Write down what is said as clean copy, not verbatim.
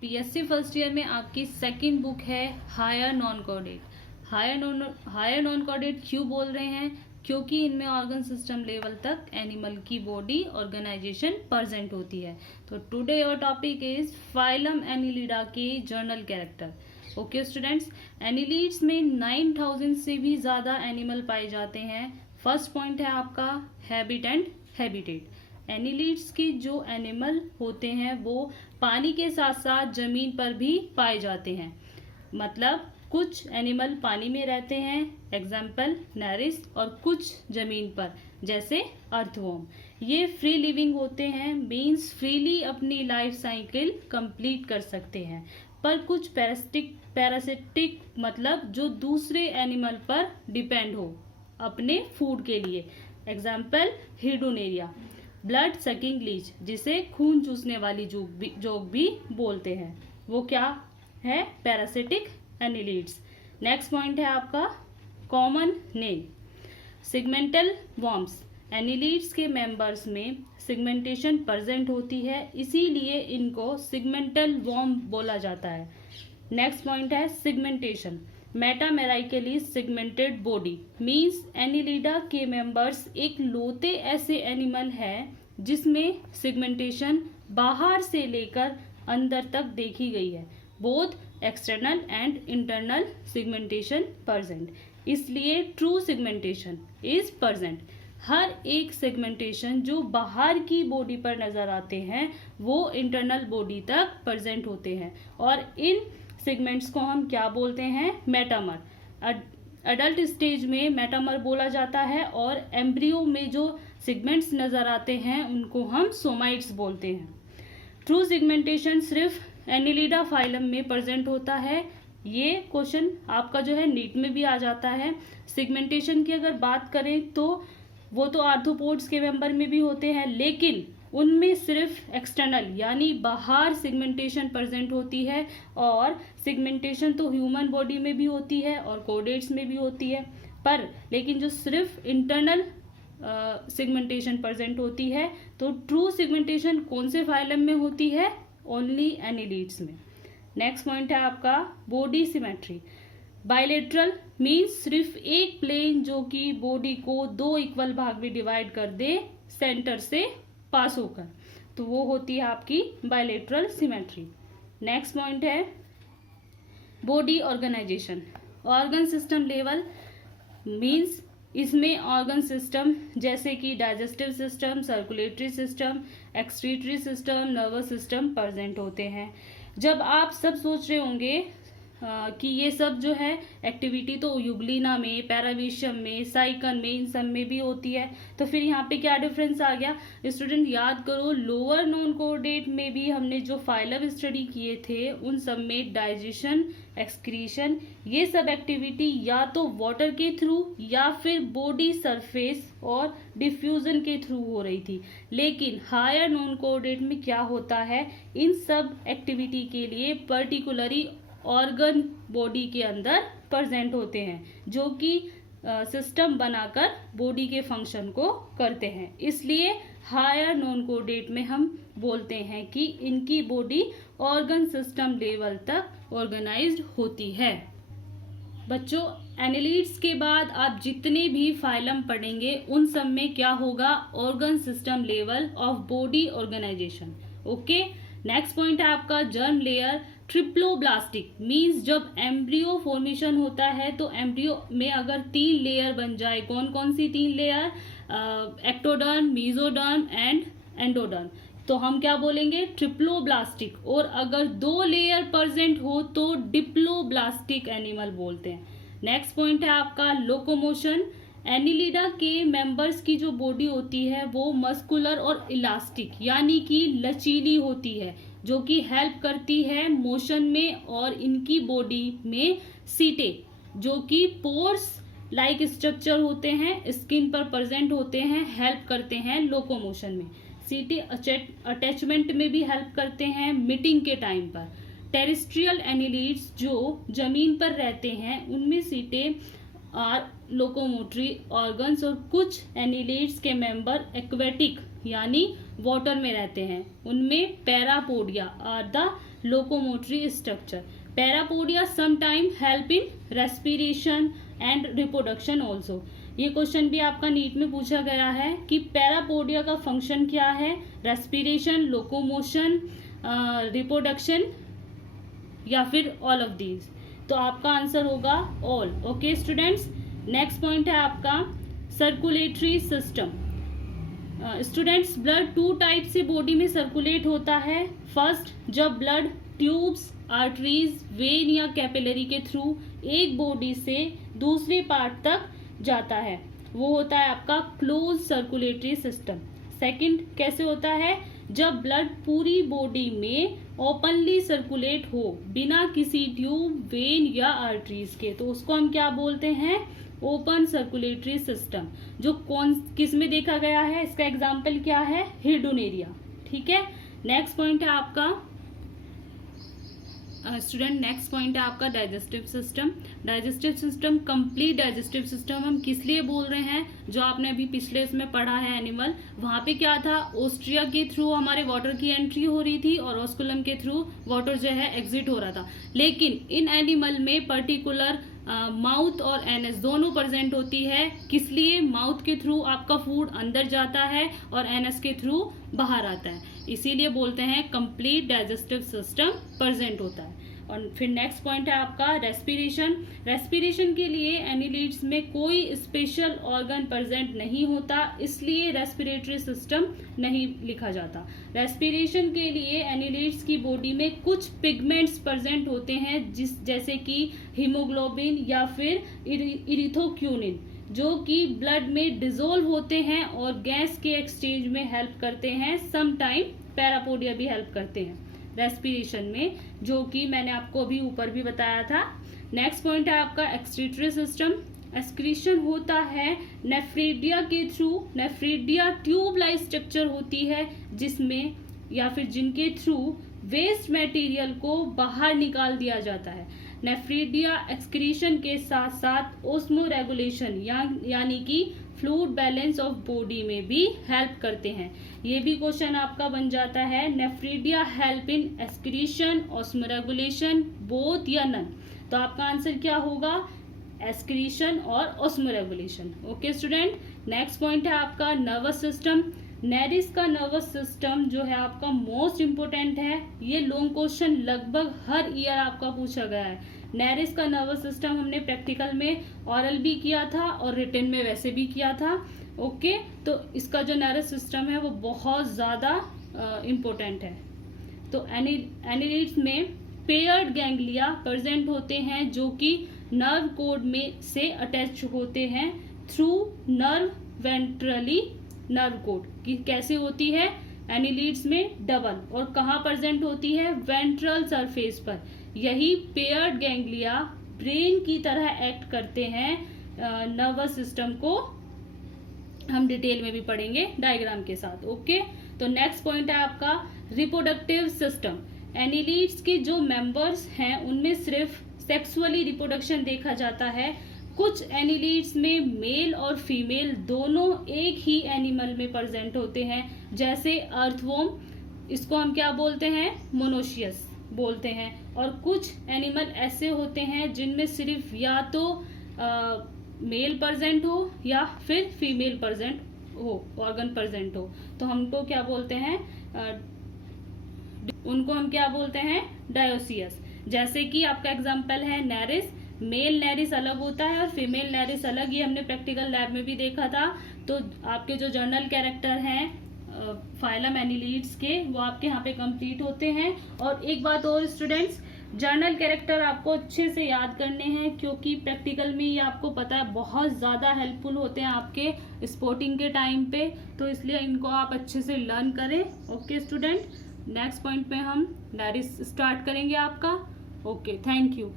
PSC first year में आपकी second book है higher non coordinate. Higher non coordinate क्यों बोल रहे हैं? क्योंकि इनमें ऑर्गन सिस्टम लेवल तक एनिमल की बॉडी ऑर्गेनाइजेशन प्रेजेंट होती है। तो today your topic is phylum annelida के general character. Okay students, annelids में 9000 से भी ज़्यादा एनिमल पाए जाते हैं। फर्स्ट पॉइंट है आपका हैबिट एंड हैबिटेट। एनिलिड्स के जो एनिमल होते हैं वो पानी के साथ साथ जमीन पर भी पाए जाते हैं। मतलब कुछ एनिमल पानी में रहते हैं, एग्जाम्पल नेरिस, और कुछ जमीन पर जैसे अर्थवॉर्म। ये फ्री लिविंग होते हैं, मीन्स फ्रीली अपनी लाइफ साइकिल कंप्लीट कर सकते हैं। पर कुछ पैरासिटिक मतलब जो दूसरे एनिमल पर डिपेंड हो अपने फूड के लिए, एग्जाम्पल हिडोनेरिया। ब्लड सकिंग लीच, जिसे खून चूसने वाली जोक भी बोलते हैं, वो क्या है? Parasitic annelids. नेक्स्ट पॉइंट है आपका common name segmental worms. Annelids के मेंबर्स में सिगमेंटेशन प्रेजेंट होती है, इसीलिए इनको सिगमेंटल वॉर्म बोला जाता है। नेक्स्ट पॉइंट है segmentation. मेटामेराइकली segmented body means Annelida के मेंबर्स एक लौते ऐसे एनिमल है जिसमें सिगमेंटेशन बाहर से लेकर अंदर तक देखी गई है। Both external and internal segmentation present, इसलिए ट्रू सिगमेंटेशन इज प्रेजेंट। हर एक सेगमेंटेशन जो बाहर की बॉडी पर नजर आते हैं वो इंटरनल बॉडी तक प्रेजेंट होते हैं, और इन सेगमेंट्स को हम क्या बोलते हैं? मेटामर। अडल्ट स्टेज में मेटामर बोला जाता है, और एम्ब्रियो में जो सेगमेंट्स नजर आते हैं उनको हम सोमाइट्स बोलते हैं। ट्रू सिगमेंटेशन सिर्फ एनिलिडा फाइलम में प्रेजेंट होता है। ये क्वेश्चन आपका जो है नीट में भी आ जाता है। सिगमेंटेशन की अगर बात करें तो वो तो आर्थ्रोपोड्स के मेंबर में भी होते हैं, लेकिन उनमें सिर्फ एक्सटर्नल यानी बाहर सिगमेंटेशन प्रेजेंट होती है, और सिगमेंटेशन तो ह्यूमन बॉडी में भी होती है और कोडेट्स में भी होती है। पर लेकिन जो सिर्फ इंटरनल सिगमेंटेशन प्रेजेंट होती है, तो ट्रू सिगमेंटेशन कौन से फाइलम में होती है? ओनली एनिलिड्स में। नेक्स्ट पॉइंट है आपका बॉडी सिमेट्री। बाइलेटरल मीन्स सिर्फ एक प्लेन जो कि बॉडी को दो इक्वल भाग में डिवाइड कर दे सेंटर से पास होकर, तो वो होती है आपकी बाइलेटरल सिमेट्री। नेक्स्ट पॉइंट है body organization. Organ system level means इसमें ऑर्गन सिस्टम जैसे कि digestive system, circulatory system, excretory system, nervous system present होते हैं। जब आप सब सोच रहे होंगे कि ये सब जो है एक्टिविटी तो युगलिना में, पैराविशियम में, साइकन में, इन सब में भी होती है, तो फिर यहाँ पे क्या डिफरेंस आ गया? स्टूडेंट याद करो, लोअर नॉन कोऑर्डिनेट में भी हमने जो फाइलम स्टडी किए थे उन सब में डाइजेशन, एक्सक्रीशन, ये सब एक्टिविटी या तो वाटर के थ्रू या फिर बॉडी सरफेस और डिफ्यूजन के थ्रू हो रही थी। लेकिन हायर नॉन कोऑर्डिनेट में क्या होता है? इन सब एक्टिविटी के लिए पर्टिकुलरली ऑर्गन बॉडी के अंदर प्रेजेंट होते हैं, जो कि सिस्टम बनाकर बॉडी के फंक्शन को करते हैं। इसलिए हायर नॉन कोऑर्डिनेट में हम बोलते हैं कि इनकी बॉडी ऑर्गन सिस्टम लेवल तक ऑर्गेनाइज्ड होती है। बच्चों, एनिलिड्स के बाद आप जितने भी फाइलम पढ़ेंगे उन सब में क्या होगा? Organ system level of body organization. Okay, next point है आपका जर्म लेयर। ट्रिप्लोब्लास्टिक मीन्स जब एम्ब्रियो फॉर्मेशन होता है तो एम्ब्रियो में अगर 3 लेयर बन जाए, कौन कौन सी 3 layer? Ectoderm, mesoderm and endoderm, तो हम क्या बोलेंगे? ट्रिप्लोब्लास्टिक। और अगर 2 लेयर प्रेजेंट हो तो डिप्लोब्लास्टिक एनिमल बोलते हैं। नेक्स्ट पॉइंट है आपका लोकोमोशन। एनिलिडा के मेंबर्स की जो बॉडी होती है वो मस्कुलर और इलास्टिक यानी कि लचीली होती है, जो कि हेल्प करती है मोशन में, और इनकी बॉडी में सीटे जो कि पोर्स लाइक स्ट्रक्चर होते हैं, स्किन पर प्रेजेंट होते हैं, हेल्प करते हैं लोकोमोशन में। सीटे अटैचमेंट में भी हेल्प करते हैं मीटिंग के टाइम पर। टेरेस्ट्रियल एनिलिड्स जो जमीन पर रहते हैं उनमें सीटे आर लोकोमोटरी ऑर्गन्स, और कुछ एनिलिड्स के मेंबर एक्वेटिक यानी वाटर में रहते हैं, उनमें parapodia are the locomotory structure. Parapodia sometimes help in respiration and reproduction also. ये क्वेश्चन भी आपका नीट में पूछा गया है कि पैरापोडिया का फंक्शन क्या है, रेस्पिरेशन, लोकोमोशन, रिप्रोडक्शन या फिर ऑल ऑफ दीज. तो आपका आंसर होगा all. Okay students, next point है आपका circulatory system. Students, blood two type से बॉडी में सर्कुलेट होता है. फर्स्ट, जब ब्लड ट्यूब्स, आर्टरीज, वेन या कैपिलरी के थ्रू एक बॉडी से दूसरे पार्ट तक जाता है, वो होता है आपका क्लोज सर्कुलेटरी सिस्टम. सेकंड, कैसे होता है, जब ब्लड पूरी बॉडी में ओपनली सर्कुलेट हो बिना किसी ट्यूब, वेन या आर्टरीज के, तो उसको हम क्या बोलते हैं, ओपन सर्कुलेटरी सिस्टम. जो किस में देखा गया है, इसका एग्जाम्पल क्या है, हिडोनेरिया. ठीक है. नेक्स्ट पॉइंट है आपका स्टूडेंट, नेक्स्ट पॉइंट है आपका digestive system. Digestive system, complete digestive system हम किस लिए बोल रहे हैं, जो आपने अभी पिछले इसमें पढ़ा है एनिमल, वहां पे क्या था, ओस्ट्रिया के थ्रू हमारे वाटर की एंट्री हो रही थी और ऑस्कुलम के थ्रू वाटर जो है एग्जिट हो रहा था. लेकिन इन एनिमल में पर्टिकुलर माउथ और एनएस दोनों प्रेजेंट होती है. किस लिए, माउथ के थ्रू आपका फूड अंदर जाता है और एनएस के थ्रू बाहर आता है, इसीलिए बोलते हैं कंप्लीट डाइजेस्टिव सिस्टम प्रेजेंट होता है. और फिर नेक्स्ट पॉइंट है आपका रेस्पिरेशन. रेस्पिरेशन के लिए एनिलिड्स में कोई स्पेशल ऑर्गन प्रेजेंट नहीं होता, इसलिए रेस्पिरेटरी सिस्टम नहीं लिखा जाता. रेस्पिरेशन के लिए एनिलिड्स की बॉडी में कुछ पिगमेंट्स प्रेजेंट होते हैं, जैसे कि हीमोग्लोबिन या फिर इरिथोक्यूनिन, जो कि ब्लड में डिसॉल्व होते हैं और गैस के एक्सचेंज में हेल्प करते हैं. सम टाइम पैरापोडिया भी हेल्प करते हैं रेस्पिरेशन में, जो कि मैंने आपको अभी ऊपर भी बताया था. नेक्स्ट पॉइंट है आपका एक्सक्रीटरी सिस्टम. एक्सक्रीशन होता है नेफ्रीडिया के through. Nephridia tube like structure होती है जिसमें या फिर जिनके थ्रू वेस्ट मटेरियल को बाहर निकाल दिया जाता है. नेफ्रीडिया एक्सक्रीशन के साथ साथ ओस्मो रेगुलेशन यानी कि फ्लूइड बैलेंस ऑफ बॉडी में भी हेल्प करते हैं. ये भी क्वेश्चन आपका बन जाता है, nephridia help in excretion, osmo regulation, both या नन. तो आपका आंसर क्या होगा, एक्सक्रीशन और osmo regulation. Okay student, next point है आपका नर्वस सिस्टम. नेरिस का नर्वस सिस्टम जो है आपका मोस्ट इम्पोर्टेंट है. ये लॉन्ग क्वेश्चन लगभग हर ईयर आपका पूछा गया है. नेरिस का नर्वस सिस्टम हमने प्रैक्टिकल में ऑरल भी किया था और रिटन में वैसे भी किया था. ओके, तो इसका जो नर्वस सिस्टम है वो बहुत ज़्यादा इम्पोर्टेंट है. तो एनिलिड्स में पेयर्ड गैंग्लिया प्रेजेंट होते हैं, जो कि नर्व कोड में से अटैच होते हैं through nerve ventrally nerve code. कि कैसे होती है, एनिलिड्स में डबल, और कहाँ प्रेजेंट होती है, वेंट्रल सरफेस पर. यही पेयर्ड गैंग्लिया ब्रेन की तरह एक्ट करते हैं. नर्वस सिस्टम को हम डिटेल में भी पढ़ेंगे डायग्राम के साथ. ओके, तो नेक्स्ट पॉइंट है आपका रिप्रोडक्टिव सिस्टम. एनिलिड्स के जो मेंबर्स हैं उनमें सिर्फ सेक्सुअली रिप्रोडक्शन देखा जाता है. कुछ एनिलिड्स में मेल और फीमेल दोनों एक ही एनिमल में प्रेजेंट होते हैं, जैसे अर्थवॉर्म, इसको हम क्या बोलते हैं, मोनोशियस बोलते हैं. और कुछ एनिमल ऐसे होते हैं जिनमें सिर्फ या तो मेल प्रेजेंट हो या फिर फीमेल प्रेजेंट हो, ऑर्गन प्रेजेंट हो, तो हमको क्या बोलते हैं, उनको हम क्या बोलते हैं, डायोसियस. जैसे कि आपका एग्जांपल है नेरिस. मेल नेरिस अलग होता है और फीमेल नेरिस अलग, ये हमने प्रैक्टिकल लैब में भी देखा था. तो आपके जो जर्नल कैरेक्टर हैं फाइलम एनिलिड्स के, वो आपके यहाँ पे कंप्लीट होते हैं. और एक बात और स्टूडेंट्स, जर्नल कैरेक्टर आपको अच्छे से याद करने हैं, क्योंकि प्रैक्टिकल में ये आपको पता है बहुत ज़्यादा हेल्पफुल होते हैं आपके स्पोर्टिंग के टाइम पे, तो इसलिए इनको आप अच्छे से लर्न करें. ओके स्टूडेंट, नेक्स्ट पॉइंट पे हम डायरी स्टार्ट करेंगे आपका. Okay, thank you.